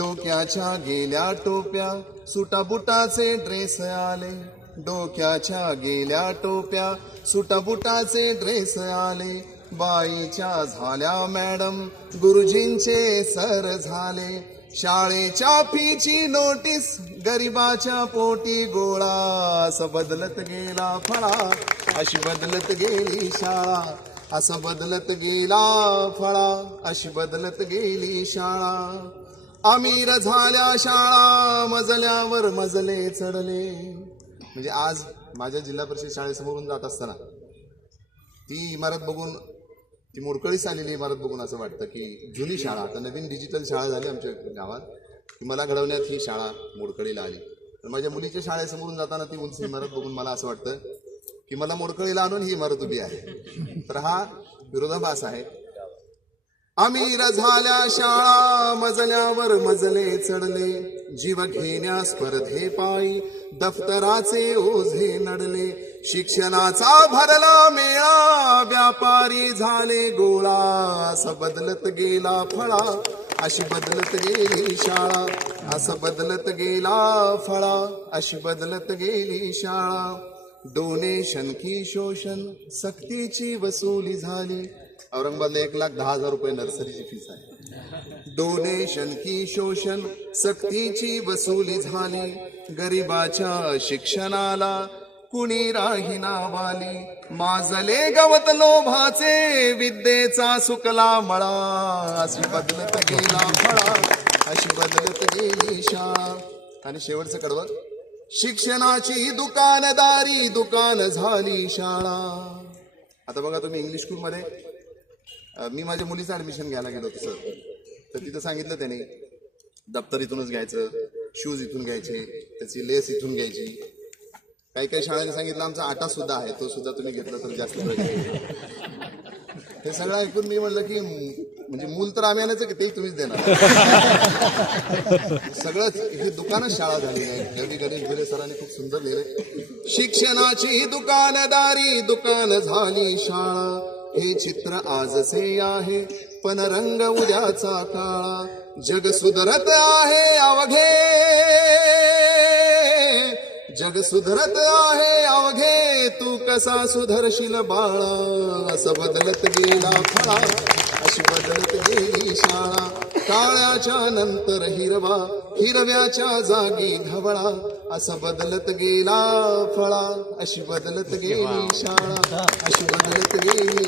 डोक्याच्या गेल्या टोप्या सुटाबुटाचे ड्रेस आले. डोक्याच्या गेल्या टोप्या सुटाबुटाचे ड्रेस आले. बाईच्या झाल्या मॅडम गुरुजींचे सर झाले. शाळेच्या फीची नोटीस गरिबाच्या पोटी गोळा. असं बदलत गेला फळा अशी बदलत गेली शाळा. असं बदलत गेला फळा अशी बदलत गेली शाळा. अमीर झाल्या शाळा मजल्यावर मजले चढले. म्हणजे आज माझ्या जिल्हा परिषद शाळेसमोरून जात असताना ती इमारत बघून ती मोडकळीस आलेली इमारत बघून असं वाटतं की जुनी शाळा आता नवीन डिजिटल शाळा झाली आमच्या गावात की मला घडवण्यात ही शाळा मोडकळीला आली. तर माझ्या मुलीच्या शाळेसमोरून जाताना ती उंच इमारत बघून मला असं वाटतं की मला मोडकळीला आणून ही इमारत उभी आहे. तर हा विरोधाभास आहे. अमीर झाल्या शाळा मजल्यावर मजले चढले जीव घेण्या स्पर्धे पायी दफ्तराचे ओझे नडले. शिक्षणाचा भरला मेळा व्यापारी झाले गोळा. असं बदलत गेला फळा अशी बदलत गेली शाळा. असं बदलत गेला फळा अशी बदलत गेली शाळा. डोनेशन की शोषण सक्तीची वसुली झाली. औरंगाबादला एक लाख दहा हजार रुपये नर्सरीची फीस आहे. डोनेशन की शोषण सक्तीची वसुली झाली. गरिबाच्या शिक्षणाला कुणी राहिना वाली माजले गवत लोभाचे विद्येचा सुकला मळा. अशी बदलत गेला फळा. अशी बदलत गेली शाळा. आणि शेवटचं कडवं. शिक्षणाची दुकानदारी दुकान झाली शाळा. आता बघा तुम्ही इंग्लिश स्कूलमध्ये मध्ये मी माझ्या मुलीचं ऍडमिशन घ्यायला गेलो होतो सर तर तिथं सांगितलं त्याने दप्तर इथूनच घ्यायचं शूज इथून घ्यायचे त्याची लेस इथून घ्यायची. काही काही शाळांनी सांगितलं आमचा आटा सुद्धा आहे तो सुद्धा तुम्ही घेतला तर जास्त हे सगळं ऐकून मी म्हणलं की म्हणजे मूल तर आम्ही आणायचं की ते तुम्हीच देणार. सगळंच हे दुकानच शाळा झाली आहे. कवी गणेश भिरे सरांनी खूप सुंदर लिहिले शिक्षणाची दुकानदारी दुकान झाली शाळा. हे चित्र आजचे आहे. पण रंग उद्याचा काळा. जग सुधरत आहे अवघे. जग सुधरत आहे अवघे. तू कसा सुधरशील बाळा? असं बदलत गेला फळा. अशी बदलत गेली शाळा. काळ्याच्या नंतर हिरवा हिरव्याच्या जागी धवळा असं बदलत गेला फळा. अशी बदलत गेली शाळा. अशी बदलत गेली